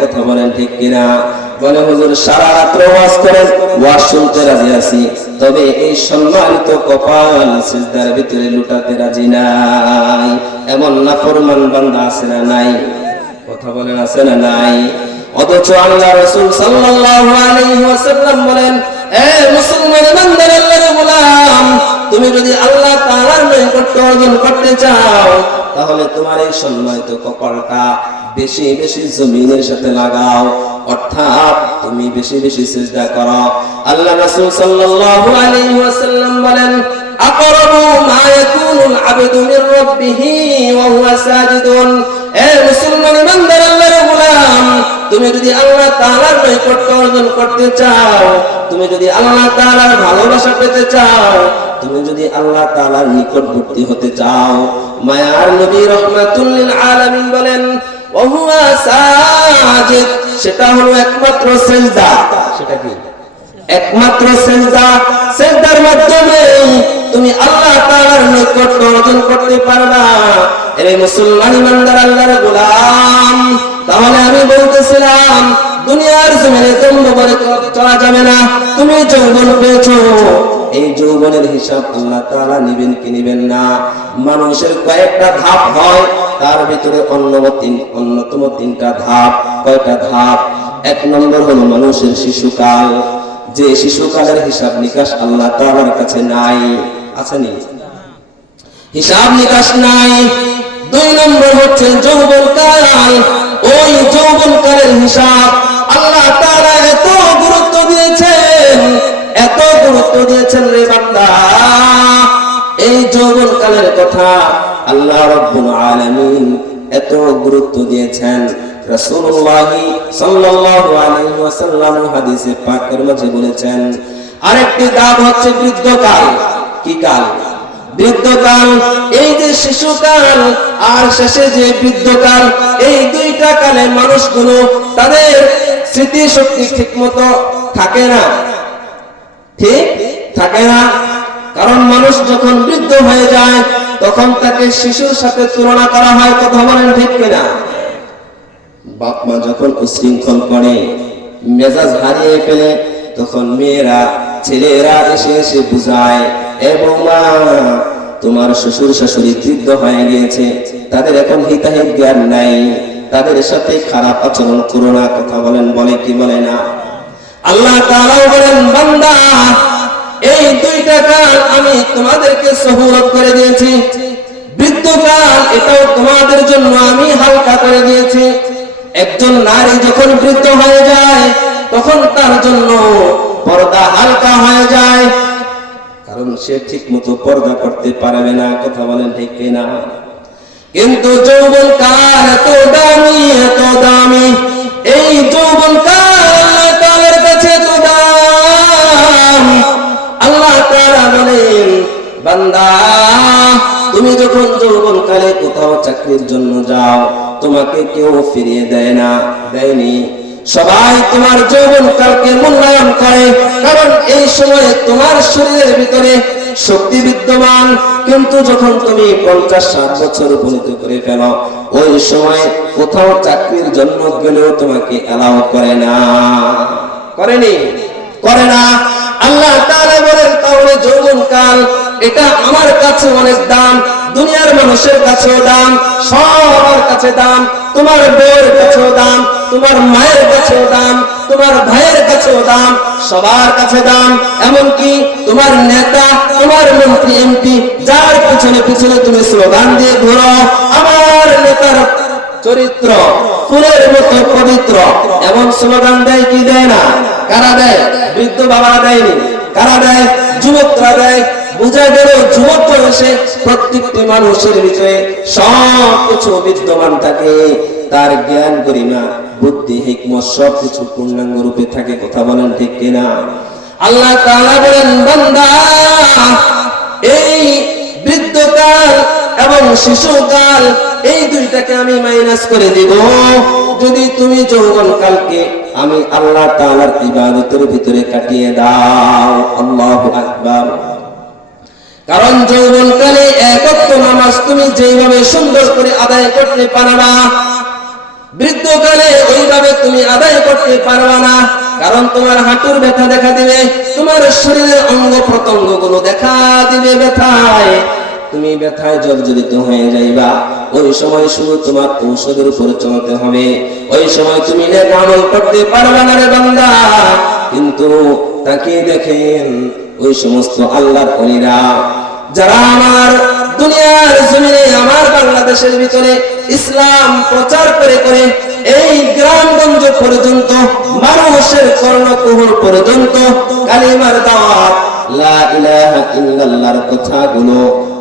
কথা বলেন ঠিক কিনা? বলে হুজুর সারা রাত ওয়াজ করেন, ওয়াজ শুনতে রাজি আছি, তবে এই সম্মানিত কপাল সিজদার ভিতরে লুটাতে রাজি নাই। এমন নাফরমান বান্দা আছে না নাই? কথা বলেন আছে না নাই? অথচ আল্লাহ রাসূল সাল্লাল্লাহু আলাইহি ওয়াসাল্লাম বলেন, এ মুসলমান বান্দার আল্লাহর গোলাম, তুমি যদি আল্লাহ তাআলার নৈকট্য অর্জন করতে চাও, তাহলে তোমার এই সম্মানিত কপালটা বেশি বেশি জমিনের সাথে লাগাও, অর্থাৎ তুমি বেশি বেশি সিজদা করো। আল্লাহ রাসূল সাল্লাল্লাহু আলাইহি ওয়াসাল্লাম বলেন, আকরাবু মা ইয়াকুনুল আবদু মির রাব্বিহি ওয়া হুয়া সাজিদুন। এ মুসলমান বান্দার আল্লাহর গোলাম, তুমি যদি আল্লাহ তাআলার নৈকট্য অর্জন করতে চাও, তুমি যদি আল্লাহ তাআলার ভালোবাসা পেতে চাও, তুমি যদি আল্লাহ তাআলার নিকটবর্তী হতে চাও, মায়ার নবী রাহমাতুল লিল আলামিন বলেন, ওয়া হুয়া সাজিদ, সেটা হলো একমাত্র সিজদা। সেটা কি? একমাত্র সিজদা। সিজদার মাধ্যমে তুমি আল্লাহ তাআলার নৈকট্য অর্জন করতে পারবা। এরে মুসলমান বান্দার আল্লাহর গোলাম, তাহলে আমি বলতেছিলাম দুনিয়ার জমিনে দম্ভ করে চলা যাবে না। তুমি যৌবন পেয়েছো, এই যৌবনের হিসাব আল্লাহ তাআলা নেবেন কি নেবেন না? মানুষের কয়েকটা ধাপ হয়, তার ভিতরে অন্যতম তিনটা ধাপ। কয়টা ধাপ? এক নম্বর হলো মানুষের শিশুকাল, যে শিশুকালের হিসাব নিকাশ আল্লাহ তাআলার কাছে নাই। আসেনি? হিসাব নিকাশ নাই। দুই নম্বর হচ্ছে যৌবনকাল, ওই যৌবনকালের হিসাব আল্লাহ তাআলা এত গুরুত্ব দিয়েছেন, এত গুরুত্ব দিয়েছেন রে বান্দা, এই যৌবনকালের কথা আল্লাহ রাব্বুল আলামিন এত গুরুত্ব দিয়েছেন। রাসূলুল্লাহ সাল্লাল্লাহু আলাইহি ওয়াসাল্লাম হাদিসে পাকের মাঝে বলেছেন, আরেকটি ধাপ হচ্ছে বৃদ্ধকাল। কি কাল? বৃদ্ধকাল। এই যে শিশুকাল আর শেষে যে বৃদ্ধকাল, এই দুইটা কালে মানুষগুলো তাদের স্মৃতি শক্তি ঠিক মতো থাকে না। ঠিক থাকে না, কারণ মানুষ যখন বৃদ্ধ হয়ে যায় তখন তাকে শিশুর সাথে তুলনা করা হয়। কথা বলেন ঠিক কিনা? বাপ মা যখন উশৃঙ্খল করে, মেজাজ হারিয়ে ফেলে, তখন মেয়েরা ছেলেরা এসে এসে বুঝায়, এ বৌমা তোমার শ্বশুর শাশুড়ি বৃদ্ধ হয়ে গিয়েছে, তাদের এখন হিতাহিত জ্ঞান নাই, তাদের সাথে খারাপ আচরণ করো না। কথা বলেন, বলে কি বলে না? আল্লাহ তাআলা বলেন, বান্দা এই দুইটা কাল আমি তোমাদেরকে সহুলত করে দিয়েছি। বৃদ্ধকাল এটাও তোমাদের জন্য আমি হালকা করে দিয়েছি। একজন নারী যখন বৃদ্ধ হয়ে যায় তখন তার জন্য পর্দা হালকা হয়ে যায়, কারণ সে ঠিক মতো পর্দা করতে পারবে না। কথা বলেন ঠিক কিনা? কিন্তু যৌবনকাল এত দামি, এত দামি, এই যৌবনকাল আল্লাহ তাআলার কাছে এত দাম। আল্লাহ তাআলা বলেন, বান্দা তুমি যখন যৌবনকালে কোথাও চাকরির জন্য যাও, তোমাকে কেউ ফিরিয়ে দেয় না, দেয়নি। সবাই তোমার যৌবনকালকে মূল্যায়ন করে, কারণ এই সময়ে তোমার শরীরের ভিতরে শক্তি বিদ্যমান। কিন্তু যখন তুমি 50-60 বছর উপনীত করে ফেলো, ওই সময় কোথাও চাকরির জন্য গেলেও তোমাকে এলাও করে না। করেনি? করে না। আল্লাহ তাআলা বলেন, তাহলে যৌবনকাল এটা আমার কাছে অনেক দাম, দুনিয়ার মানুষের কাছেও দাম, সবার কাছে দাম, তোমার বউয়ের কাছেও দাম, তোমার মায়ের কাছেও দাম, তোমার ভাইয়ের কাছেও দাম, সবার কাছে দাম। এমনকি তোমার নেতা, তোমার মন্ত্রী, এমপি, যার পিছনে পিছনে তুমি স্লোগান দিয়ে ঘোরো, আমার নেতার চরিত্র ফুলের মতো পবিত্র, এমন স্লোগান দেয় কি দেয় না? কারা দেয়? বৃদ্ধ বাবা দেয়নি। কারা দেয়? যুবকরা দেয়। বুঝা গেল যুবক বয়সে প্রত্যেকটি মানুষের ভিতরে সব কিছু বিদ্যমান থাকে, তার জ্ঞান গরিমা বুদ্ধি হিকমত সব কিছু পূর্ণাঙ্গ রূপে থাকে। কথা বলেন ঠিক কিনা? আল্লাহ তাআলা বলেন, বান্দা এই বৃদ্ধকাল এবং শিশুকাল এই দুইটাকে আমি মাইনাস করে দিব যদি তুমি যৌবনকালকে আমি আল্লাহ তাআলার ইবাদতের ভিতরে কাটিয়ে দাও। আল্লাহু আকবার। কারণ যৌবনকালে এক ওয়াক্ত নামাজ তুমি যেভাবে সুন্দর করে আদায় করতে পারবা, বৃদ্ধকালে ওইভাবে তুমি আদায় করতে পারবা না, কারণ তোমার হাঁটুর ব্যথা দেখা দিবে, তোমার শরীরের অঙ্গ প্রত্যঙ্গ গুলো দেখা দিবে ব্যথায়, তুমি ব্যথায় জর্জরিত হয়ে যাইবা। ওই সময় শুধু তোমার ঔষধের উপরে চলতে হবে, ওই সময় তুমি নেক আমল করতে পারবা না রে বান্দা। কিন্তু তাকে দেখেন ওই সমস্ত আল্লাহর ওলিরা যারা আমার দুনিয়ার জমিনে, আমার বাংলাদেশের ভিতরে ইসলাম প্রচার করে করে এই গ্রামগঞ্জ পর্যন্ত, মানুষের কর্ণকুহর পর্যন্ত কালিমার দাওয়াত, লা ইলাহা ইল্লাল্লাহর কথাগুলো,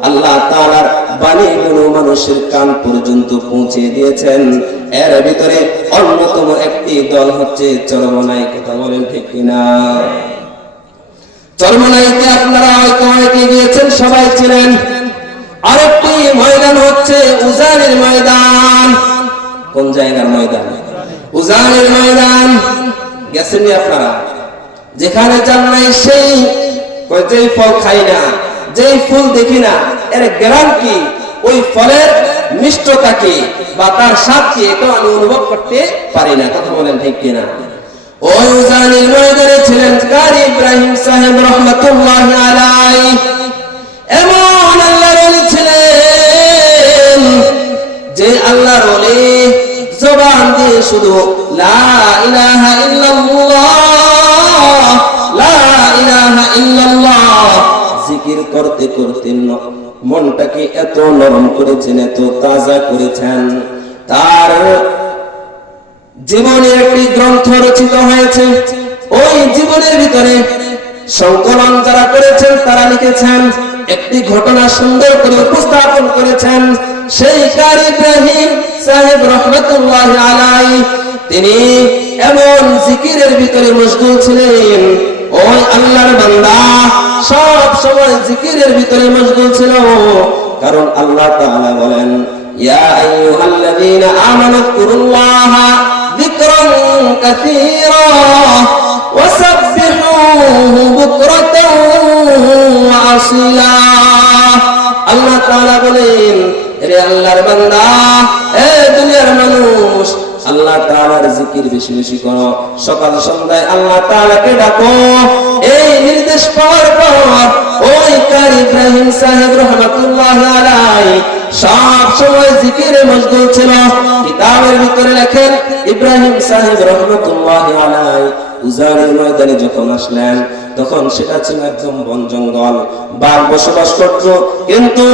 আল্লাহ তাআলার বাণীগুলো মানুষের কান পর্যন্ত পৌঁছে দিয়েছেন। এর ভিতরে অন্যতম একটি দল হচ্ছে চরমনাই। কথা বলেন ঠিক কিনা? চরমনাইতে আপনারা হয়তো অনেকে গিয়েছেন, সবাই ছিলেন। আরেকটি ময়দান হচ্ছে উজানের ময়দান। কোন জায়গার ময়দান? উজানের ময়দান। গেছেন আপনারা? যেখানে যান নাই সেই যেই ফল খাই না, যেই ফুল দেখি না, এর গ্রাম কি, ওই ফলের মিষ্টতা কি বা তার স্বাদ কি, এটা আমি অনুভব করতে পারি না। কথা বলেন ঠিক কিনা? ওই উজানের ময়দানে ছিলেন কারি ইব্রাহিম সাহেব রহমাতুল্লাহি আলাইহি। এমন আল্লাহর ওলি ছিলেন যে আল্লাহর ওলি জবান দিয়ে শুধু লা ইলাহা ইল্লাল্লাহ, লা ইলাহা ইল্লাল্লাহ জিকির করতে করতে মনটাকে এত নরম করেছেন, এত তাজা করেছেন। তার জীবনের একটি গ্রন্থ রচিত হয়েছে। ওই জীবনের ভিতরে সংকলন যারা করেছেন তারা লিখেছেন, একটি ঘটনা সুন্দর করে উপস্থাপন করেছেন। সেই কারি ইব্রাহিম সাহেব রহমাতুল্লাহি আলাইহি তিনি এমন জিকিরের ভিতরে মশগুল ছিলেন, ওই আল্লাহর বান্দা সব সময় জিকিরের ভিতরে মশগুল ছিল। কারণ আল্লাহ তাআলা বলেন, ইয়া আইয়ুহাল্লাযীনা আমানু যকুরুল্লাহা যিকরান কাসীরা ওয়াসাব্বিহুহু বুকরাতাও ওয়া আসীলা। আল্লাহ তাআলা বলেন, রে আল্লাহর বান্দা, এ দুনিয়ার মানুষ, আল্লাহ তাআলার জিকির বেশি বেশি করো, সকাল সন্ধ্যায় আল্লাহ তাআলাকে ডাকো। এই নির্দেশ পাওয়ার পর ওই কারি ইব্রাহিম সাহেব রহমাতুল্লাহি আলাইহি সব সময় জিকিরে মশগুল ছিল। কিতাবের ভিতরে লেখেন, ইব্রাহিম সাহেব রহমাতুল্লাহি আলাইহি উজানের ময়দানে যখন আসলেন, তখন সেটা ছিল একদম বন জঙ্গল, বাঘ বসবাস করত। কিন্তু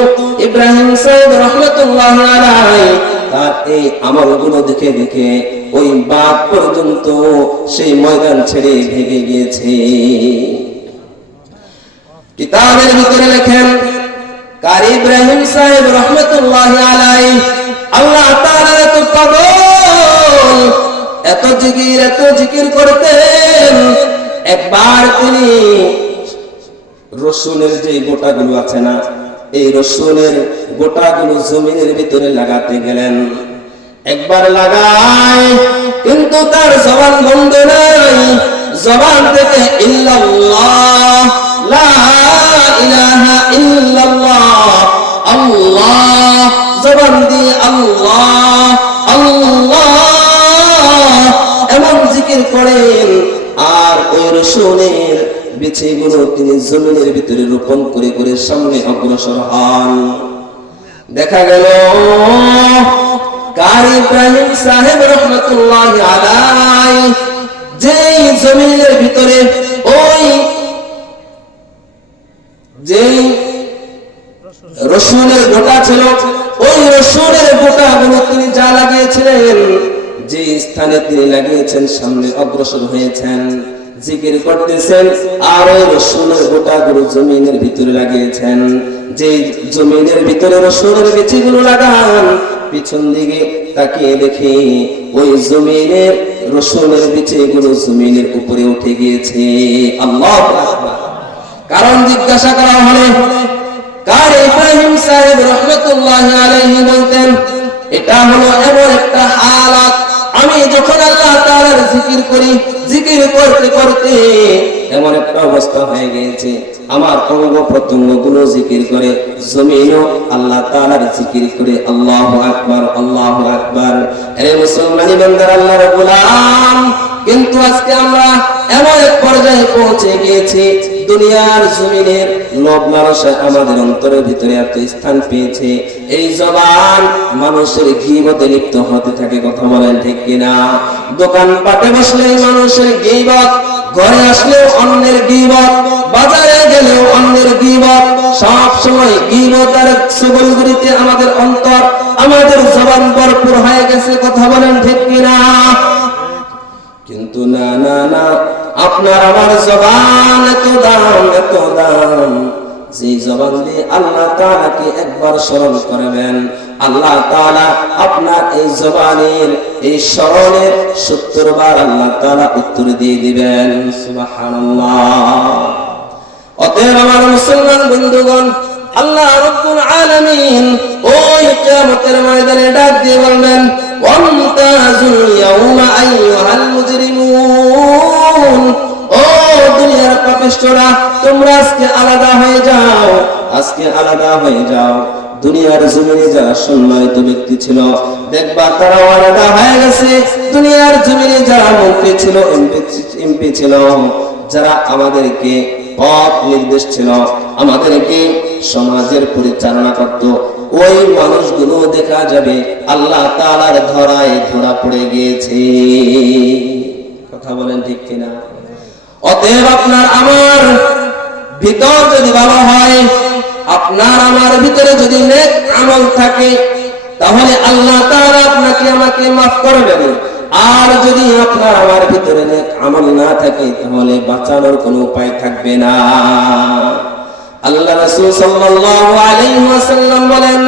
ইব্রাহিম সাহেব রহমাতুল্লাহি আলাইহি তার এই আমলগুলো দেখে দেখে ওই বাঘ পর্যন্ত সেই ময়দান ছেড়ে ভেগে গিয়েছে। কিতাবের ভিতরে লেখেন, কারি ইব্রাহিম সাহেব রহমাতুল্লাহি আলাইহি আল্লাহ তাআলার এত পাগল, এত জিকির করতেন। একবার তিনি রসুনের যে গোটাগুলো আছে না, এই রসুনের গোটাগুলো জমিনের ভিতরে লাগাতে গেলেন। একবার লাগায়, কিন্তু তার জবান বন্ধ নাই। জবান থেকে ইল্লাল্লাহ, লা ইলাহা ইল্লাল্লাহ, আল্লাহ, জবান দিয়ে আল্লাহ আল্লাহ এমন জিকির করেন। আর ওই রসুনের বিচিগুলো তিনি জমিনের ভিতরে রোপণ করে করে সামনে অগ্রসর হন। দেখা গেল কারি ইব্রাহিম সাহেব রহমাতুল্লাহি আলাইহি যেই জমিনের ভিতরে ওই যেই রসুনের গোটা ছিল, ওই রসুনের গোটাগুলো তিনি যা লাগিয়েছিলেন, যে স্থানে তিনি লাগিয়েছেন সামনে অগ্রসর হয়েছেন, জিকির করতেছেন। আর ওই রসুনের গোটাগুলো জমিনের ভিতরে লাগিয়েছেন। যে জমিনের ভিতরে রসুনের বিচিগুলো লাগান, পিছন দিকে তাকিয়ে দেখি ওই জমিনের রসুনের বিচিগুলো জমিনের উপরে উঠে গিয়েছে। আল্লাহু আকবার। কারণ জিজ্ঞাসা করা হলে কারি ইব্রাহিম সাহেব রহমাতুল্লাহি আলাইহি বলতেন, এটা হলো এমন একটা হালাত, আমি যখন আল্লাহ তাআলার জিকির করি, জিকির করতে করতে এমন একটা একটা অবস্থা হয়ে গিয়েছে, আমার অঙ্গ প্রত্যঙ্গ গুলো জিকির করে, জমিনও আল্লাহ তাআলার জিকির করে। আল্লাহু আকবার, আল্লাহু আকবার। আরে মুসলমানি বান্দার আল্লাহর গোলাম, কিন্তু আজকে আমরা এমন এক পর্যায়ে পৌঁছে গিয়েছি, দুনিয়ার জমিনের লোভ লালসা আমাদের অন্তরের ভিতরে এত স্থান পেয়েছে, এই জবান মানুষের গীবতে লিপ্ত হতে থাকে। কথা বলেন ঠিক কিনা? দোকান পাটে বসলে মানুষের গীবত, ঘরে আসলেও অন্যের গীবত, বাজারে গেলেও অন্যের গীবত, সব সময় গীবত আর সুগলগুলিতে আমাদের অন্তর, আমাদের জবান ভরপুর হয়ে গেছে। কথা বলেন ঠিক কিনা? কিন্তু না না না, আপনার আমার জবান এত দাম, এত দাম, যে জবান দিয়ে আল্লাহ তাআলাকে একবার স্মরণ করবেন, আল্লাহ তাআলা আপনার এই জবানের এই স্মরণের 70 বার আল্লাহ তাআলা উত্তর দিয়ে দিবেন। সুবহানাল্লাহ। অতএব আমার মুসলমান বন্ধুগণ, আল্লাহ রাব্বুল আলামিন ওই কিয়ামতের ময়দানে ডাক দিয়ে বলবেন, ওয়ামতাজুল ইয়াউমা আইয়ুহাল মুজরিমুন, ও দুনিয়ার পাপিষ্ঠরা, তোমরা আজকে আলাদা হয়ে যাও, আজকে আলাদা হয়ে যাও। দুনিয়ার জমিনে যারা সম্মানিত ব্যক্তি ছিল, দেখবা তারা আলাদা হয়ে গেছে। দুনিয়ার জমিনে যারা মন্ত্রী ছিল, এমপি ছিল, যারা আমাদেরকে পথ নির্দেশ ছিল, আমাদেরকে সমাজের পরিচালনা করত, ওই মানুষগুলো দেখা যাবে আল্লাহ তাআলার ধরায় ধরা পড়ে গিয়েছে। কথা বলেন ঠিক কিনা? অতএব আপনার আমার ভিতর যদি ভালো হয়, আপনার আমার ভিতরে যদি নেক আমল থাকে, তাহলে আল্লাহ তাআলা আপনাকে আমাকে মাফ করবেন। আর যদি আপনার আমার ভিতরে নেক আমল না থাকে, তাহলে বাঁচানোর কোনো উপায় থাকবে না। আল্লাহ রাসূল সাল্লাল্লাহু আলাইহি ওয়াসাল্লাম বলেন,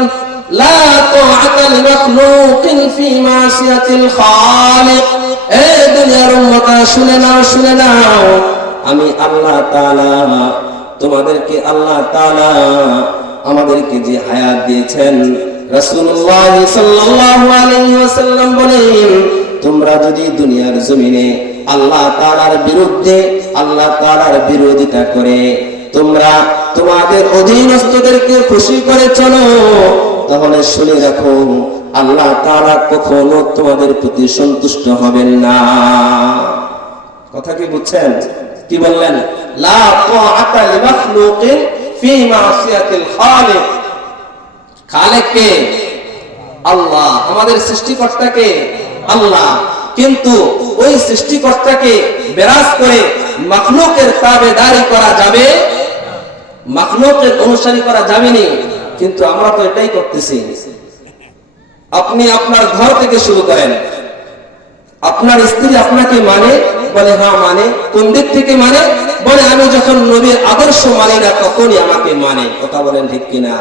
লা তাআতা লিমাখলুকিন ফি মাসিয়াতিল খালিক। এই দুনিয়ার উম্মত, শুনে নাও, শুনে নাও, আমি আল্লাহ তাআলা তোমাদেরকে, আল্লাহ তাআলা আমাদেরকে যে হায়াত দিয়েছেন, রাসূলুল্লাহ সাল্লাল্লাহু আলাইহি ওয়াসাল্লাম বলেন, তোমরা যদি দুনিয়ার জমিনে আল্লাহ তাআলার বিরুদ্ধে, আল্লাহ তাআলার বিরোধিতা করে তোমরা তোমাদের অধীনস্থদেরকে খুশি করে চলো, তাহলে শুনে রাখো, আল্লাহ তাআলা কখনো তোমাদের প্রতি সন্তুষ্ট হবেন না। কথা কি বুঝছেন? কি বললেন? লা তাআতা লিমাখলুকিন ফি মাসিয়াতিল খালিক। খালেক কে? আল্লাহ। আমাদের সৃষ্টিকর্তাকে আল্লাহ, কিন্তু ওই সৃষ্টিকর্তাকে বিরাজ করে মাখলুকের তাবেদারি করা যাবে, মাখলুকের অনুসরণ করা যাবে না। কিন্তু আমরা তো এটাই করতেছি। আপনি আপনার ঘর থেকে শুরু করেন, আপনার স্ত্রী আপনাকে মানে, বলে হ্যাঁ মানে। কোন দিক থেকে মানে? বলে আমি যখন নবীর আদর্শ মানি না, তখনই আমাকে মানে। কথা বলেন ঠিক কিনা?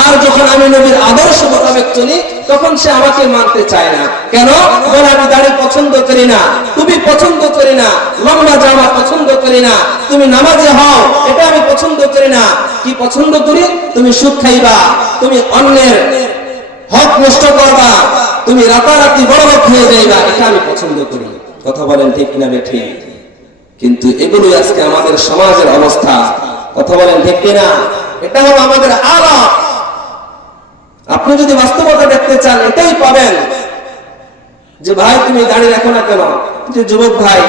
আর যখন আমি নবীর আদর্শ মোতাবেক চলি, তখন সে আমাকে মানতে চায় না। কেন? বলে আমি দাড়ি পছন্দ করি না, টুপি পছন্দ করি না, লম্বা জামা পছন্দ করি না, তুমি নামাজে হও এটা আমি পছন্দ করি না। কি পছন্দ করি? তুমি সুদ খাইবা, তুমি অন্যের হক নষ্ট করবা, তুমি রাতারাতি বড় লোক হয়ে যাইবা, এটা আমি পছন্দ করি। কথা বলেন ঠিক কিনা বেঠিক? কিন্তু এগুলোই আজকে আমাদের সমাজের অবস্থা। কথা বলেন ঠিক কিনা? এটা হলো আমাদের আলাপ। আপনি যদি বাস্তবতা দেখতে চান, এটাই পাবেন যে ভাই তুমি দাড়ি রাখো না কেন? যে যুবক ভাই,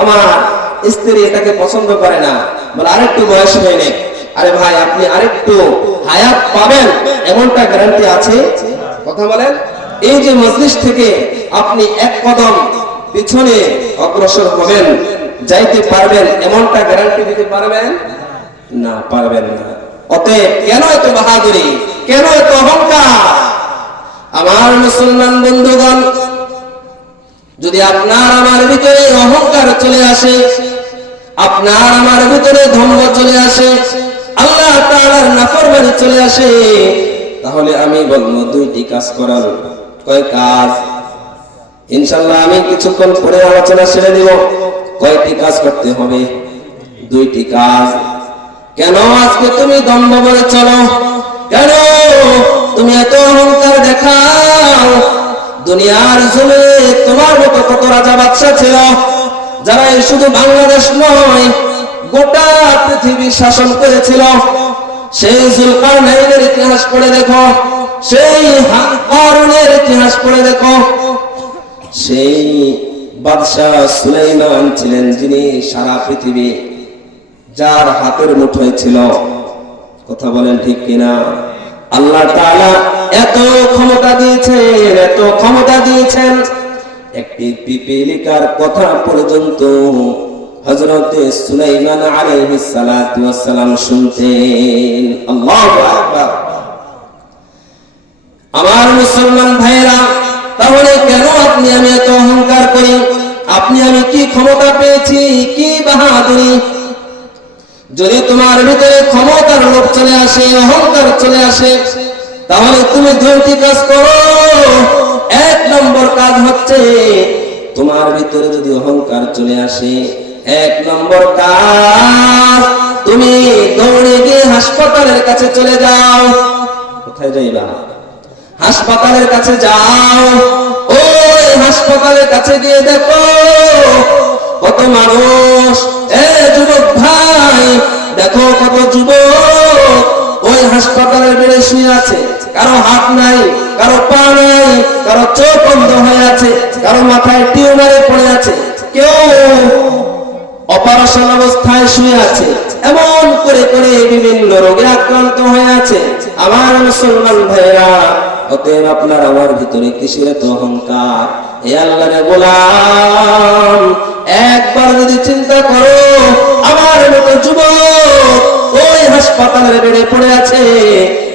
আমার স্ত্রী এটাকে পছন্দ করে না, বলে আরেকটু বয়স হয়ে নেই। আরে ভাই, আপনি আরেকটু হায়াত পাবেন এমনটা গ্যারান্টি আছে? কথা বলেন। এই যে মজলিস থেকে আপনি এক কদম পিছনে অগ্রসর হবেন, যাইতে পারবেন, এমনটা গ্যারান্টি দিতে পারবেন না? পারবেন না। অতএব কেন এত বাহাদুরি, কেন এত অহংকার? আমার মুসলমান বন্ধুগণ, যদি আপনার আমার ভিতরে অহংকার চলে আসে, আপনার আমার ভিতরে ধম্ম চলে আসে, আল্লাহ তাআলার নাফরমানি চলে আসে, তাহলে আমি বলবো দুইটি কাজ করার। কয় কাজ? ইনশাআল্লাহ আমি কিছুক্ষণ পরে আলোচনা ছেড়ে দিব। কয়টি কাজ করতে হবে? দুইটি কাজ। কেন আজকে তুমি দম্ভ বলে চলো? কেন তুমি এত অহংকার দেখাও? দুনিয়ার জমিনে তোমার মতো কত রাজা বাদশা ছিল, যারা শুধু বাংলাদেশ নয়, গোটা পৃথিবী শাসন করেছিল। সেই যুলকারনাইনের ইতিহাস পড়ে দেখো, সেই কারুনের ইতিহাস পড়ে দেখো। সেই বাদশাহ সুলাইমান ছিলেন যিনি সারা পৃথিবী যার হাতের মুঠোয় ছিল। কথা বলেন ঠিক কিনা? আল্লাহ তাআলা এত ক্ষমতা দিয়েছেন, এত ক্ষমতা দিয়েছেন, একটি পিপীলিকার কথা পর্যন্ত হযরতে সুলাইমান আলাইহিস সালাতু ওয়াস সালাম শুনতেন। আল্লাহু আকবার। আমার মুসলমান ভাইরা, তাহলে কেন আপনি আমি এত অহংকার করি? আপনি আমি কি ক্ষমতা পেয়েছি, কি বাহাদুরি? যদি তোমার ভিতরে ক্ষমতার লোভ চলে আসে, অহংকার চলে আসে, তাহলে তুমি দুইটি কাজ করো। এক নম্বর কাজ হচ্ছে, তোমার ভিতরে যদি অহংকার চলে আসে, এক নম্বর কাজ, তুমি দৌড়ে গিয়ে হাসপাতালের কাছে চলে যাও। কোথায় যাইবা? হাসপাতালের কাছে যাও। ওই হাসপাতালের কাছে গিয়ে দেখো কত মানুষ, যুবক ভাই দেখো কত যুবক ওই হাসপাতালের বেডে শুয়ে আছে। কারো হাত নাই, কারো পা নাই, কারো চোখ বন্ধ হয়ে আছে, কারো মাথায় টিউমারে পড়ে আছে, কেউ অপারেশন অবস্থায় শুয়ে আছে। এমন করে করে বিভিন্ন রোগে আক্রান্ত হয়ে আছে। আমার মুসলমান ভাইরা, অতএব আপনার আমার ভিতরে কিসের এত অহংকার? হে আল্লাহর গোলাম, একবার যদি চিন্তা করো, আমার মতো যুবক ওই হাসপাতালের বেডে পড়ে আছে।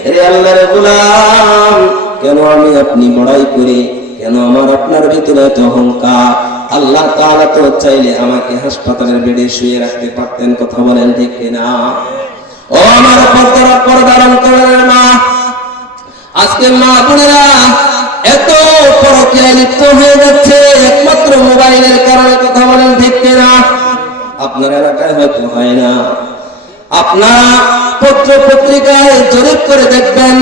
হে আল্লাহর গোলাম, কেন আমি আপনি বড়াই করি? কেন আমার আপনার ভিতরে এত অহংকার? আল্লাহ তাআলা তো চাইলে আমাকে হাসপাতালের বেডে শুয়ে রাখতে পারতেন। কথা বলেন ঠিক কিনা? ও আমার পর্দার অন্তরের মা, আজকে মা বোনেরা এত পরকীয়ায় লিপ্ত হয়ে যাচ্ছে একমাত্র মোবাইলের কারণে। কথা বলেন ঠিক কিনা? আপনার এলাকায় হয়তো হয় না, আপনারা পত্র পত্রিকায় জরিপ করে দেখবেন,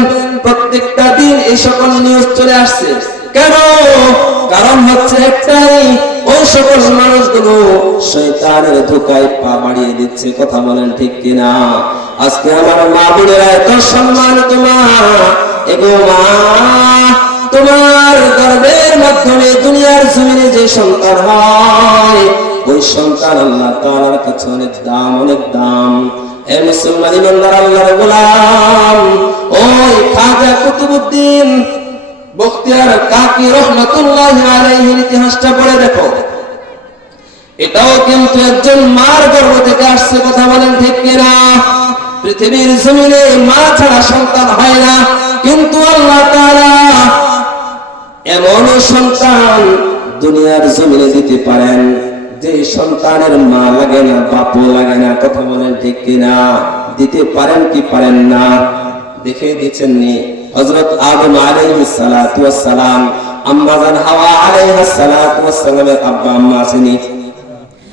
প্রত্যেকটা দিন এই সকল নিউজ চলে আসছে। কেন? কারণ হচ্ছে একটাই, ওই সকল মানুষগুলো শয়তানের ধোঁকায় পা বাড়িয়ে দিচ্ছে। কথা বলেন ঠিক কিনা? আজকে আমার মা বোনেরা এত সম্মানিত মা, এগো মা, তোমার গর্ভের মাধ্যমে দুনিয়ার জমিনে যে সন্তান হয়, ওই সন্তান আল্লাহ তাআলার কাছে অনেক দাম, অনেক দাম। হে মুসলমান ইমানদার আল্লাহর গোলাম, ওই খাজা কুতুবউদ্দিন বখতিয়ার কাকি রহমাতুল্লাহি আলাইহির ইতিহাসটা পড়ে দেখো। এটাও কিন্তু একজন মার গর্ভ থেকে আসছে। কথা বলেন ঠিক কিনা? পৃথিবীর জমিনে মা ছাড়া সন্তান হয় না, কিন্তু আল্লাহ তাআলা এমন সন্তান দুনিয়ার জমিনে দিতে পারেন যে সন্তানের মা লাগে না, বাপও লাগে না। কথা বলেন ঠিক কিনা? দিতে পারেন কি পারেন না? দেখে দিচ্ছেন নি হযরত আদম আলাইহিস সালাতু ওয়াস সালাম, আম্মা জান হাওয়া আলাইহিস সালাতু ওয়াস সালামের আব্বা আম্মা আসেনি?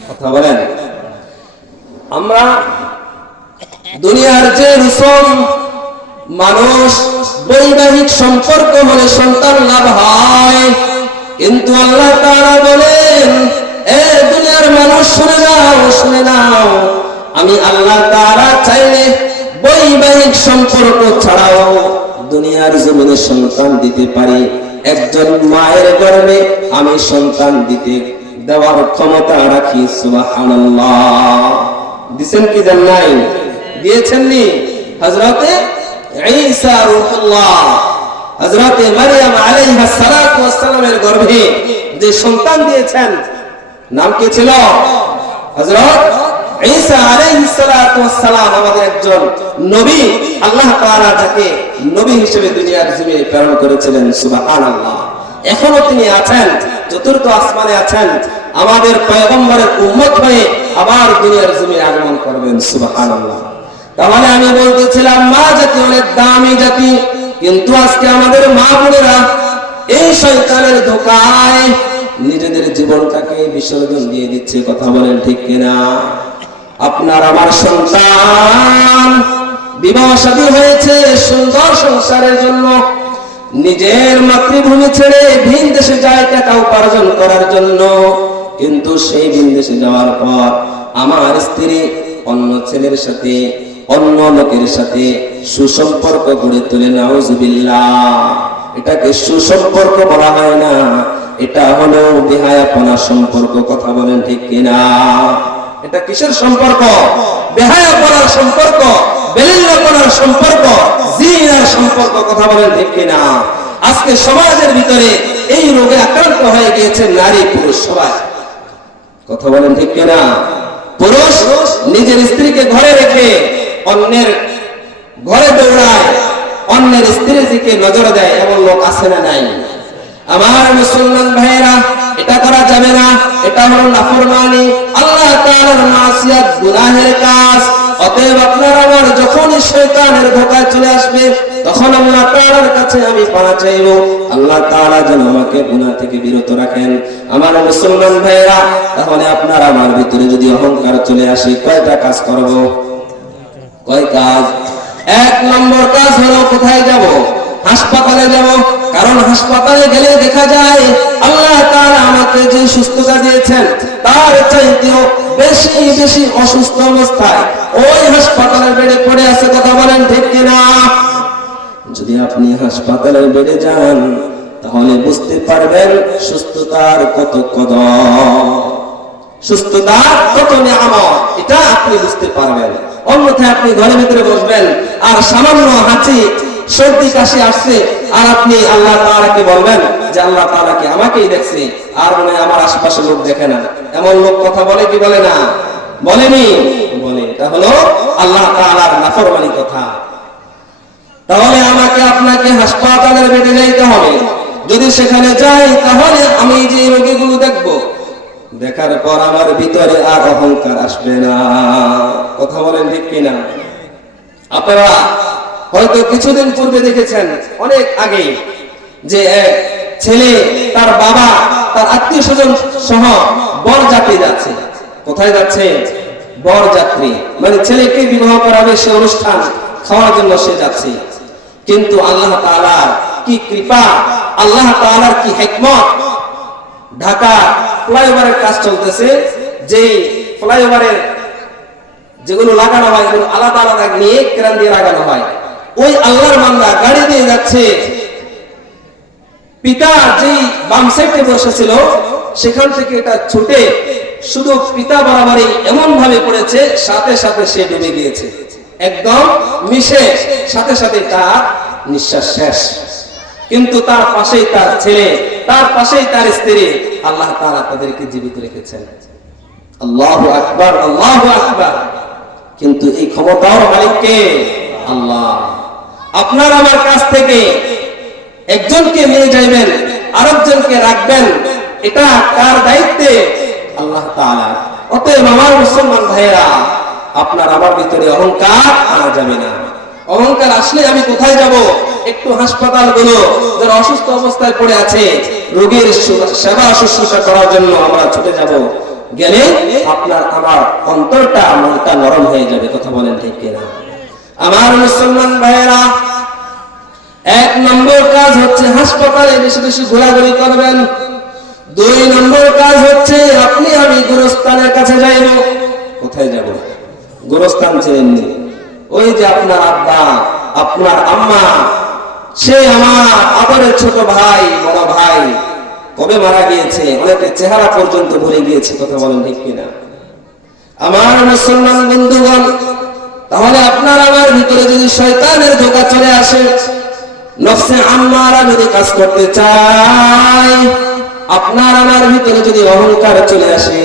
কথা বলেন। আমরা দুনিয়ার যে রসম মানুষ বৈবাহিক সম্পর্ক হলে সন্তান লাভ হয়, কিন্তু আল্লাহ তাআলা বলেন, এ দুনিয়ার মানুষ শুনে নাও, শুনে নাও, আমি আল্লাহ তাআলা চাইলে বৈবাহিক সম্পর্ক ছাড়াও দুনিয়ার জমিনে সন্তান দিতে পারি। একজন মায়ের গর্ভে আমি সন্তান দিতে দেওয়ার ক্ষমতা রাখি। সুবহানাল্লাহ। দিবেন কি দেন নাই? দিয়েছেন নি? হযরতে ঈসা রূহুল্লাহ, হযরতে মারইয়াম আলাইহিস সালাতু ওয়াস সালামের গর্ভে যে সন্তান দিয়েছেন, নাম কি ছিল? হযরত ঈসা আলাইহিস সালাতু ওয়াস সালাম, আমাদের একজন নবী। আল্লাহ তাআলা যাকে নবী হিসেবে দুনিয়ার জমিনে প্রেরণ করেছিলেন। সুবহানাল্লাহ। এখনো তিনি আছেন, চতুর্থ আসমানে আছেন, আমাদের পয়গম্বরের উম্মত হয়ে আবার দুনিয়ার জমিনে আগমন করবেন। সুবহানাল্লাহ। তাহলে আমি বলতেছিলাম মা জাতি অনেক দামি জাতি, কিন্তু আজকে আমাদের মা বোনেরা এই শয়তানের ধোঁকায় নিজেদের জীবনটাকে বিসর্জন দিয়ে দিচ্ছে। কথা বলেন ঠিক কিনা? আপনার আমার সন্তান বিবাহ শাদী হয়েছে সুন্দর সংসারের জন্য, নিজের মাতৃভূমি ছেড়ে ভিন দেশে যায় টাকা উপার্জন করার জন্য, কিন্তু সেই ভিন দেশে যাওয়ার পর আমার স্ত্রী অন্য ছেলের সাথে অন্য লোকের সাথে সুসম্পর্ক গড়ে তোলে, নাউজুবিল্লাহ। এটাকে সুসম্পর্ক বলা হয় না, এটা হলো বেহায়াপনা সম্পর্ক। কথা বলেন ঠিক কিনা? এটা কিসের সম্পর্ক? বেহায়াপনার সম্পর্ক, বেলিল্লাপনার সম্পর্ক, জিনার সম্পর্ক। কথা বলেন ঠিক কিনা? আজকে সমাজের ভিতরে এই রোগে আক্রান্ত হয়ে গিয়েছে নারী পুরুষ সবাই। কথা বলেন ঠিক কিনা? পুরুষ নিজের স্ত্রীকে ঘরে রেখে অন্যের ঘরে দৌড়ায়, অন্যের স্ত্রীর দিকে নজর দেয়, এমন লোক আছে না নাই? আমার মুসলমান ভাইয়েরা, এটা করা যাবে না। এটা হলো নাফরমানি, আল্লাহ তাআলার মাসিয়াত, গুনাহের কাজ। অতএব আপনার আমার যখনই শয়তানের ধোঁকায় চলে আসবে, তখন আল্লাহ তাআলার কাছে আমি পানা চাইব, আল্লাহ তাআলা যেন আমাকে গুনাহ থেকে বিরত রাখেন। আমার মুসলমান ভাইয়েরা, তাহলে আপনার আমার ভিতরে যদি অহংকার চলে আসে, কয়টা কাজ করব? কয় কাজ? এক নম্বর কাজ হলো কোথায় যাব? হাসপাতালে যাব। কারণ হাসপাতালে গেলে দেখা যায় আল্লাহ তাআলা আমাকে যে সুস্থতা দিয়েছেন তার চাইতেও বেশি বেশি অসুস্থ অবস্থায় ওই হাসপাতালের বেডে পড়ে আছে। কথা বলেন ঠিক কিনা? যদি আপনি হাসপাতালের বেডে যান, তাহলে বুঝতে পারবেন সুস্থতার কত কদর, সুস্থতার কত নিয়ামত, এটা আপনি বুঝতে পারবেন। অন্যথায় আপনি ঘরের ভিতরে বসবেন আর সামান্য হাঁচি সর্দি কাশি আসছে, আর আপনি আল্লাহ তাআলাকে বলবেন যে আল্লাহ তাআলা কি আমাকেই দেখছে, আর মনে হয় আমার আশেপাশে লোক দেখে না। এমন লোক কথা বলে কি বলে না? বলেনি? বলে। এটা হলো আল্লাহ তাআলার নাফরমানি কথা। তাহলে আমাকে আপনাকে হাসপাতালের বেডে যাইতে হবে। যদি সেখানে যাই, তাহলে আমি যে রোগীগুলো দেখব, দেখার পর আমার ভিতরে আর অহংকার আসবে না। কথা বলেন ঠিক কিনা? আপনারা হয়তো কিছুদিন পূর্বে দেখেছেন, অনেক আগে, যে এক ছেলে তার বাবা তার আত্মীয় স্বজন সহ বরযাত্রী যাচ্ছে। কোথায় যাচ্ছে? বরযাত্রী, মানে ছেলেকে বিবাহ করাবে, সে অনুষ্ঠান খাওয়ার জন্য সে যাচ্ছে। কিন্তু আল্লাহ তাআলার কি কৃপা, আল্লাহ তাআলার কি হিকমত, ঢাকা ফ্লাইওভারের কাজ চলতেছে। যে ফ্লাইওভারের যেগুলো লাগানো হয়, এগুলো আলাদা আলাদা নিয়ে ক্রেন দিয়ে লাগানো হয়। ওই আল্লাহর বান্দা গাড়ি দিয়ে যাচ্ছে, পিতা যেই বাম সাইডে বসেছিল সেখান থেকে এটা ছুটে শুধু পিতা বরাবরই এমন ভাবে পড়েছে, সাথে সাথে সে ডুবে গিয়েছে, একদম মিশে, সাথে সাথে তার নিঃশ্বাস শেষ। কিন্তু তার পাশেই তার ছেলে, তার পাশেই তার স্ত্রী, আল্লাহ তাআলা তাদেরকে জীবিত রেখেছেন। আল্লাহু আকবার, আল্লাহু আকবার। কিন্তু এই ক্ষমতার মালিক কে? আল্লাহ। আপনার আমার কাছ থেকে একজনকে নিয়ে যাবেন, আরেকজনকে রাখবেন, এটা কার দায়িত্বে? আল্লাহ তাআলা। অতএব আমার মুসলমান ভাইয়েরা, আপনার আমার ভিতরে অহংকার আনা যাবে না। অহংকার আসলে আমি কোথায় যাব? একটু হাসপাতালগুলো যারা অসুস্থ অবস্থায় পড়ে আছে, রোগীর সেবা শুশ্রূষা করার জন্য আমরা ছুটে যাব। গেলে আপনার আমার অন্তরটা, মনটা নরম হয়ে যাবে। কথা বলেন ঠিক কিনা? আমার মুসলমান ভাইয়েরা, এক নম্বর কাজ হচ্ছে হাসপাতালে বেশি বেশি ঘোরাঘুরি করবেন। দুই নম্বর কাজ হচ্ছে আপনি আমি গোরস্থানের কাছে যাইব। কোথায় যাব? গোরস্থান চেনেননি? ওই যে আপনার আব্বা, আপনার আম্মা, সে আমার আদরের ছোট ভাই, বড় ভাই কবে মারা গিয়েছে, অনেকের চেহারা পর্যন্ত ভুলে গিয়েছে। কথা বলেন ঠিক কিনা? আমার মুসলমান বন্ধুগণ, তাহলে আপনার আমার ভিতরে যদি শয়তানের ধোঁকা চলে আসে, নফসে আম্মারা যদি কাজ করতে চায়, আপনার আমার ভিতরে যদি অহংকার চলে আসে,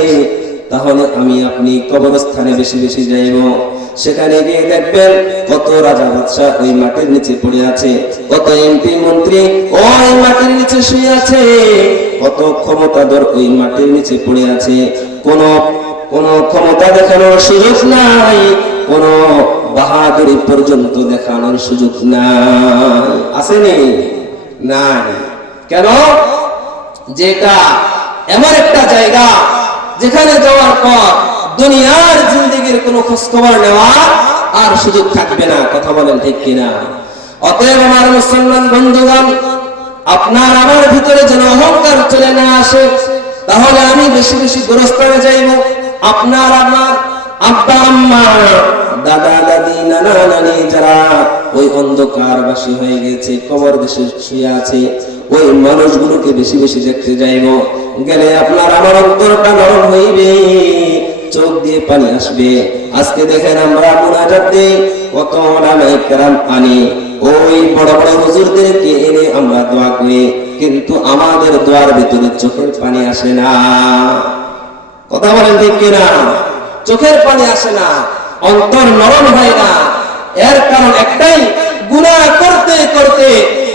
তাহলে আমি আপনি কবরস্থানে বেশি বেশি যাইব। সেখানে গিয়ে দেখবেন কত রাজা বাদশাহ ওই মাটির নিচে পড়ে আছে, কত এমপি মন্ত্রী ওই মাটির নিচে শুয়ে আছে, কত ক্ষমতাধর ওই মাটির নিচে পড়ে আছে। কোন ক্ষমতা দেখানোর সুযোগ নাই, কোন বাহাদুরি পর্যন্ত দেখানোর সুযোগ নাই। আসেনি? নাই। কেন? যেটা এমন একটা জায়গা যেখানে যাওয়ার পর দুনিয়ার জিন্দেগির কোনো খোঁজ খবর নেওয়ার আর সুযোগ থাকবে না। কথা বলেন ঠিক কিনা? অতএব আমার মুসলমান বন্ধুগণ, আপনার আমার ভিতরে যেন অহংকার চলে না আসে, তাহলে আমি বেশি বেশি গোরস্থানে যাইব। আপনার আমার আব্বা আম্মা, দাদা দাদি, নানা নানি যারা ওই অন্ধকারবাসী হয়ে গেছে, কবর দেশে শুয়ে আছে, ওই মানুষগুলোকে বেশি বেশি দেখতে যাইব। গেলে আপনার আমার অন্তরটা নরম হইবে, চোখ দিয়ে পানি আসবে। আজকে দেখেন আমরা মুনাজাত দেই, কত ওলামায়ে কেরাম আনি, ওই বড় বড় হুজুরদেরকে এনে আমরা দোয়া করি, কিন্তু আমাদের দোয়ার ভিতরে চোখের পানি আসে না। কথা বলেন ঠিক কিনা? চোখের পানি আসে না, অন্তর নরম হয় না। এর কারণ একটাই, গুনাহ করতে করতে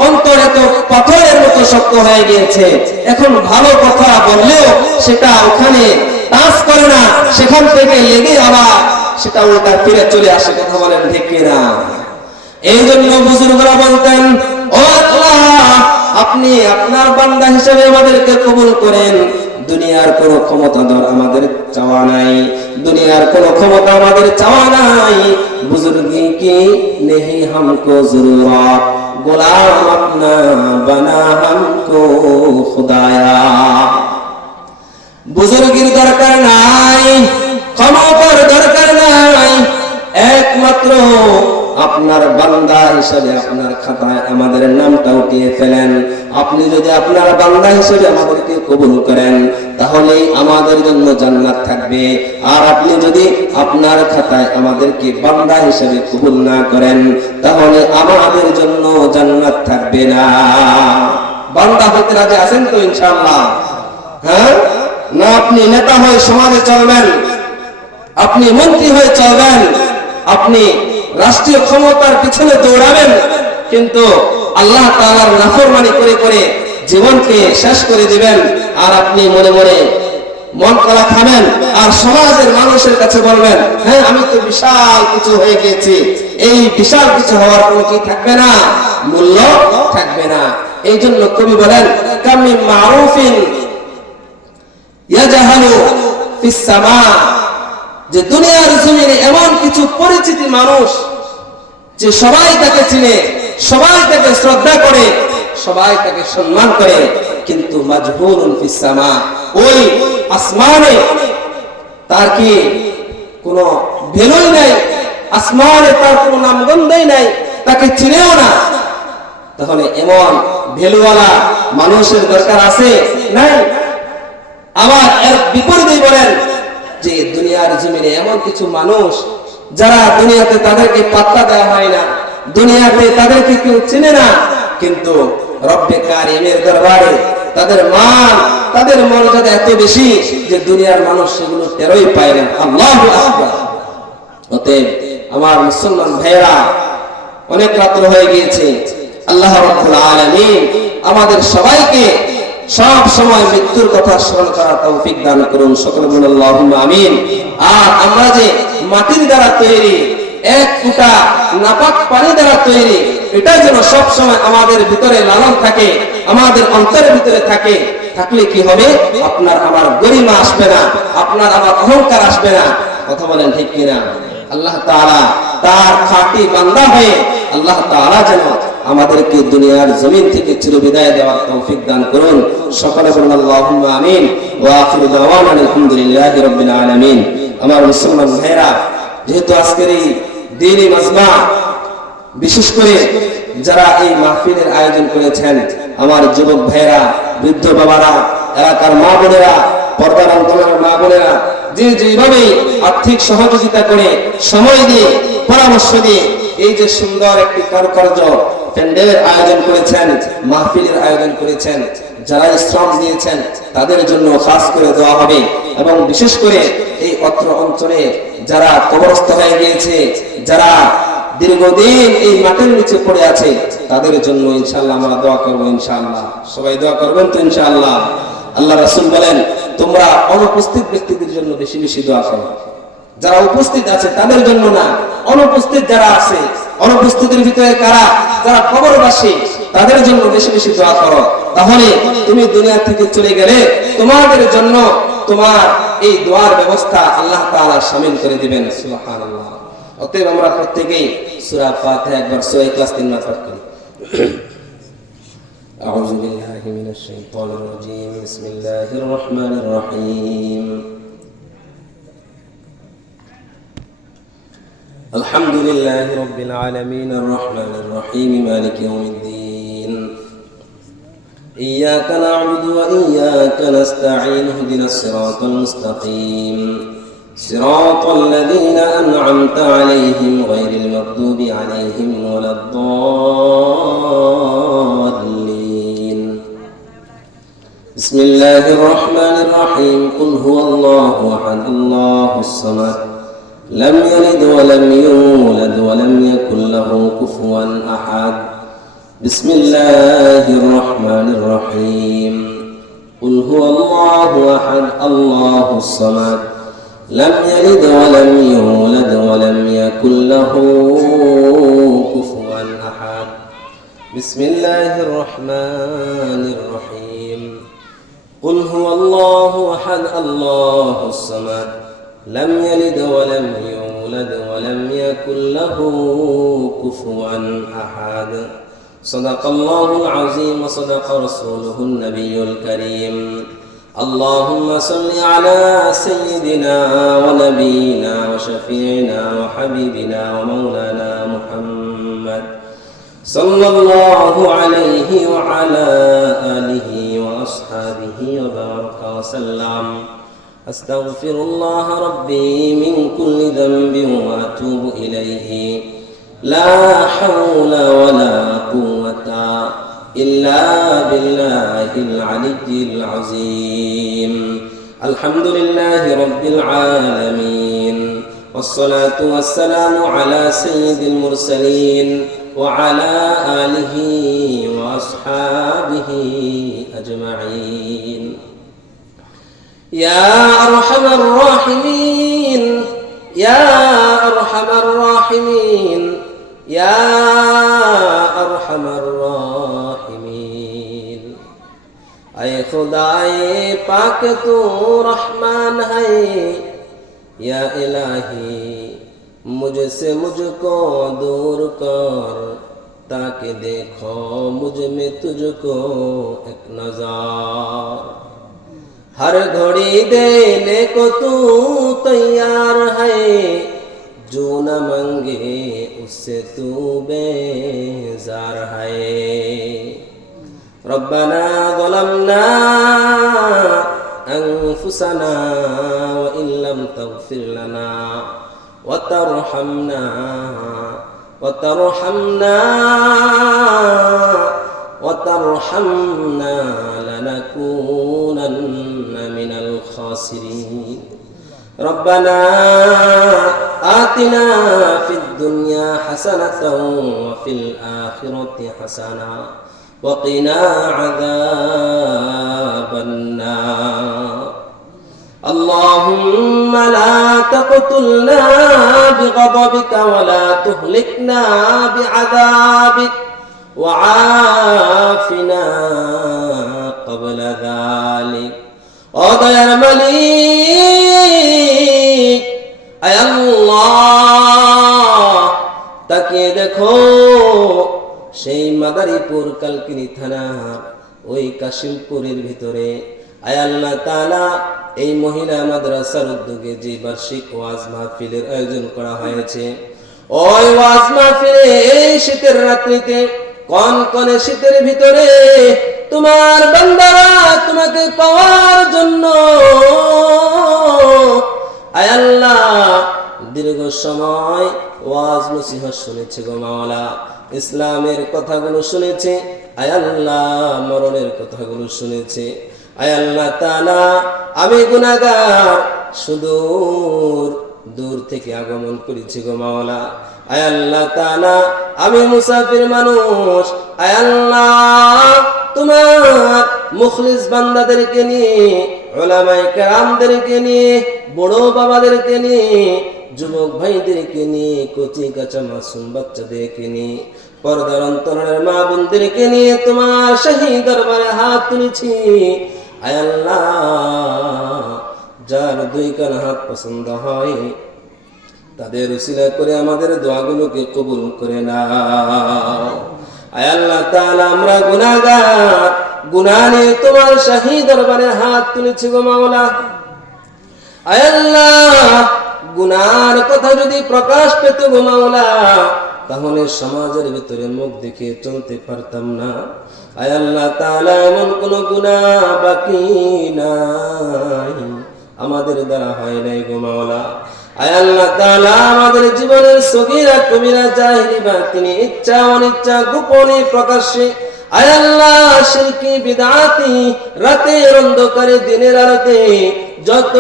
অন্তর এত পাথরের মতো শক্ত হয়ে গিয়েছে। এখন ভালো কথা বললেও সেটা ওখানে টাচ করে না, সেখান থেকে লেগে আবার সেটা উল্টা ফিরে চলে আসে। কথা বলেন ঠিক কিনা? এই জন্য বুজুর্গরা বলতেন, ও আল্লাহ, আপনি আপনার বান্দা হিসেবে আমাদেরকে কবুল করেন। দুনিয়ার কোনো ক্ষমতা দেওয়ার আমাদের চাওয়া নাই, দুনিয়ার কোনো ক্ষমতা আমাদের চাওয়া নাই। বুজুর্গি কি নেহি হামকো জরুরত, গোলাম আপনা বানা হামকো খুদায়া। বুজুর্গির দরকার নাই, ক্ষমতার দরকার নাই, একমাত্র আপনার বান্দা হিসেবে আপনার খাতায় আমাদের নামটা উঠিয়ে ফেলেন। আপনি যদি আপনার বান্দা হিসেবে আমাদেরকে কবুল করেন, তাহলে আমাদের জন্য জান্নাত থাকবে। আর আপনি যদি আপনার খাতায় আমাদেরকে বান্দা হিসেবে কবুল না করেন, তাহলে আমাদের জন্য জান্নাত থাকবে না। বান্দা হতে রাজি আছেন তো ইনশাআল্লাহ? হ্যাঁ না? আপনি নেতা হয়ে সমাজে চলবেন, আপনি মন্ত্রী হয়ে চলবেন, আপনি রাষ্ট্রীয় ক্ষমতার পিছনে দৌড়াবেন, কিন্তু আল্লাহ তাআলার নাফরমানি করে করে জীবনকে শেষ করে দিবেন। আর আপনি মনে মনে মন করা খাবেন, আর সমাজের মানুষের কাছে বলবেন, হ্যাঁ আমি তো বিশাল কিছু হয়ে গেছি। এই বিশাল কিছু হওয়ার কোনো কি থাকবে না, মূল্য থাকবে না। এই জন্য কবি বলেন, কামি মারুফিন ইয়াজাহালু ফিস সামা, যে দুনিয়ার জমিনে এমন কিছু পরিচিতি মানুষ যে সবাই তাকে চিনে, সবাই তাকে শ্রদ্ধা করে, সবাই তাকে সম্মান করে, কিন্তু মাজহুরুন ফিস সামা, ওই আসমানে তার কি কোনো ভ্যালুই নাই, আসমানে তার কোনো নামগন্ধই নাই, তাকে চিনেও না। তাহলে এমন ভ্যালুওয়ালা মানুষের দরকার আছে? নাই। আবার এর বিপরীতেই বলেন যে দুনিয়ার জমিনে এমন কিছু মানুষ যারা দুনিয়াতে তাদেরকে পাত্তা দেওয়া হয় না, দুনিয়াতে তাদেরকে কেউ চিনে না, কিন্তু রব্বে কারিমের দরবারে তাদের মান, তাদের মর্যাদা এত বেশি যে দুনিয়ার মানুষ সেগুলো টেরই পায় না। আল্লাহু আকবার। অতএব আমার মুসলমান ভাইয়েরা, অনেক রাত্র হয়ে গিয়েছে। আল্লাহ রাব্বুল আলামিন আমাদের সবাইকে সব সময় মৃত্যুর কথা স্মরণ করার তৌফিক দান করুন। সকলে বলুন আল্লাহুম্মা আমিন। আর আমরা যে মাটির দ্বারা তৈরি, এক ফোঁটা নাপাক পানি দ্বারা তৈরি, এটা যেন সব সময় আমাদের ভিতরে লালন থাকে, আমাদের অন্তরের ভিতরে থাকে। থাকলে কি হবে? আপনার আমার গরিমা আসবে না, আপনার আমার অহংকার আসবে না। কথা বলেন ঠিক কিনা? আল্লাহ তাআলা তার খাঁটি বান্দা হয়ে আল্লাহ তাআলা যেন আমাদেরকে দুনিয়ার জমিন থেকে চিরবিদায় দেওয়ার তৌফিক দান করুন। সকলে বলুন আল্লাহুম্মা আমিন। ওয়া আখিরু দাওয়ানা আলহামদুলিল্লাহি রাব্বিল আলামিন। আমার মুসলমান ভাইরা, যেহেতু আজকের এই দ্বীনি মাজমা, বিশেষ করে যারা এই মাহফিলের আয়োজন করেছেন, আমার যুবক ভাইরা, বৃদ্ধ বাবারা, এলাকার মা বোনেরা, পর্দার অন্তরের মা বোনেরা, যে যেভাবে আর্থিক সহযোগিতা করে, সময় দিয়ে, পরামর্শ দিয়ে এই যে সুন্দর একটি কারুকার্য প্যান্ডেলের আয়োজন করেছেন, মাহফিলের আয়োজন করেছেন, যারা শ্রম দিয়েছেন তাদের জন্য খাস করে দেওয়া হবে। এবং বিশেষ করে এই অত্র অঞ্চলে যারা কবরস্থ হয়ে গিয়েছে, যারা দীর্ঘদিন এই মাটির নিচে পড়ে আছে, তাদের জন্য ইনশাআল্লাহ আমরা দোয়া করব। ইনশাআল্লাহ সবাই দোয়া করবেন তো ইনশাআল্লাহ? আল্লাহ রাসূল বলেন, তোমরা অনুপস্থিত ব্যক্তিদের জন্য বেশি বেশি দোয়া করো। যারা উপস্থিত আছে তাদের জন্য না, অনুপস্থিত যারা আছে, অনুপস্থিতির ভিতরে কারা? যারা কবরবাসী, তাদের জন্য বেশি বেশি দোয়া করো। তাহলে তুমি দুনিয়া থেকে চলে গেলে তোমাদের জন্য তোমার এই দোয়ার ব্যবস্থা আল্লাহ তাআলা শামিল করে দিবেন। সুবহানাল্লাহ। অতএব আমরা প্রত্যেকেই সূরা ফাতিহা একবার, সূরা ইখলাস 3 বার পাঠ করি। আউযু বিল্লাহি মিনাশ শাইতানির রাজীম। বিসমিল্লাহির রহমানির রহিম। الحمد لله رب العالمين الرحمن الرحيم مالك يوم الدين إياك نعبد وإياك نستعين اهدنا الصراط المستقيم صراط الذين أنعمت عليهم غير المغضوب عليهم ولا الضالين بسم الله الرحمن الرحيم قل هو الله أحد الله الصمد لم يلد ولم يولد ولم يكن له كفوا أحد بسم الله الرحمن الرحيم قل هو الله أحد الله الصمد لم يلد ولم يولد ولم يكن له كفوا أحد بسم الله الرحمن الرحيم قل هو الله أحد الله الصمد لم يلد ولم يولد ولم يكن له كفوا أحد صدق الله العظيم وصدق رسوله النبي الكريم اللهم صل على سيدنا ونبينا وشفيعنا وحبيبنا ومولانا محمد صلى الله عليه وعلى آله وأصحابه وبارك وسلم أستغفر الله ربي من كل ذنب وأتوب إليه لا حول ولا قوة إلا بالله العلي العظيم الحمد لله رب العالمين والصلاة والسلام على سيد المرسلين وعلى آله وأصحابه أجمعين يا أرحم الراحمين يا أرحم الراحمين يا أرحم الراحمين ऐ खुदाए पाक तू रहमान है या इलाही मुझसे मुझको दूर कर ताकि देखो मुझ में तुझको एक नज़र हर घड़ी देने को तू तैयार है जो न मांगे उससे तू बेजार है रब्बना ज़लमना अनफुसना व इन लम तगफिर लना व तरहमना लनकूनन्न मिनल खासिरीन रब्बना आतिना फिद दुनिया हसनतन व फिल आखिरति हसना व क़िना अज़ाबन नार اللهم لا تقتلنا بغضبك ولا تهلكنا بعذابك وعافنا قبل ذلك অদয়ার মালিক আয় আল্লাহ তাকিয়ে দেখো সেই মাদারীপুর কালকিনি থানা ওই কাশিমপুরের ভিতরে আয় আল্লাহ তাআলা এই মহিলা মাদ্রাসার উদ্যোগে যে বার্ষিক ওয়াজ মাহফিলের আয়োজন করা হয়েছে ওই ওয়াজ মাহফিলে এই শীতের রাত্রিতে কনকনে শীতের ভিতরে তোমার বান্দারা তোমাকে পাওয়ার জন্য আয় আল্লাহ দীর্ঘ সময় ওয়াজ নসিহত শুনেছে গো মাওলা ইসলামের কথাগুলো শুনেছে আয় আল্লাহ মরণের কথাগুলো শুনেছে আয় আল্লাহ তাআলা আমি গুনাহগার সুদূর দূর থেকে আগমন করেছি গো মাওলা আয় আল্লাহ তাআলা আমি মুসাফির মানুষ আয় আল্লাহ তোমার মুখলিস বান্দাদেরকে নিয়ে উলামায়ে কেরামদেরকে নিয়ে বড় বাবাদেরকে নিয়ে যুবক ভাইদেরকে নিয়ে কচি কাঁচা মাসুম বাচ্চাদেরকে নিয়ে পর্দার অন্তরের মা বোনদেরকে নিয়ে তোমার শাহী দরবারে হাত তুলেছি আয় আল্লাহ যার দুই কান হাত পছন্দ হয় তাদের উসিলা করে আমাদের দোয়াগুলোকে কবুল করে নাও আয় আল্লাহ তাআলা আমরা গুনাহগার গুনাহ নিয়ে তোমার শাহী দরবারে হাত তুলেছি গো মাওলা আয় আল্লাহ গুনার কথা যদি প্রকাশ পেত গো মাওলা, তাহলে সমাজের ভিতরে মুখ দেখে চলতে পারতাম না। আয় আল্লাহ তাআলা, এমন কোন গুনাহ বাকি নাই আমাদের দ্বারা হয় নাই গো মাওলা। আয় আল্লাহ তাআলা, আমাদের জীবনের সগীরা কবিরা জাহিরি বাতিনি, ইচ্ছা অনিচ্ছা, গোপনে প্রকাশ্যে, আয় আল্লাহ শিরকি বিদআতি, রাতের অন্ধকারে দিনের আলোতে যত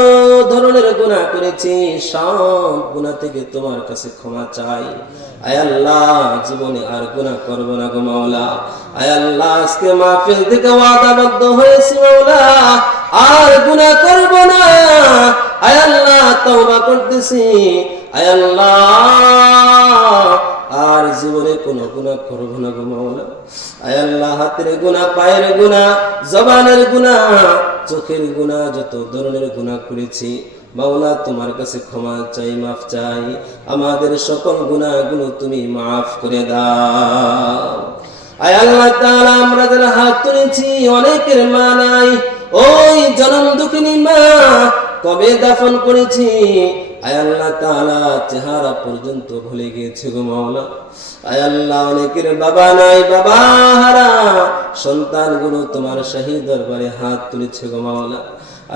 ধরনের গুনাহ করেছি, সব গুনাহ থেকে তোমার কাছে ক্ষমা চাই। আয় আল্লাহ, জীবনে আর গুনাহ করব না গো মাওলা। আয় আল্লাহ, আজকে মাহফিল থেকে ওয়াদাবদ্ধ হয়েছি মাওলা, আর গুনাহ করব না। আয় আল্লাহ, তওবা করতেছি। আয় আল্লাহ, আর জীবনে কোনো গুনাহ করব না গো মাওলা। আয় আল্লাহ, হাতের গুনাহ, পায়ের গুনাহ, জবানের গুনাহ, চোখের গুনাহ, যত ধরনের গুনাহ করেছি মাওলা, তোমার কাছে ক্ষমা চাই, মাফ চাই। আমাদের সকল গুনাহগুলো তুমি মাফ করে দাও। আয় আল্লাহ তাআলা, আমরা যারা হাত তুলেছি, অনেকের মা নাই, ওই জনম দুঃখিনী মা কবে দাফন করেছি আয় আল্লাহ তাআলা, চেহারা পর্যন্ত ভুলে গিয়েছে গো মাওলা। আয় আল্লাহ, অনেকের বাবা নাই, বাবা হারা সন্তানগুলো তোমার শাহী দরবারে হাত তুলেছে গো মাওলা।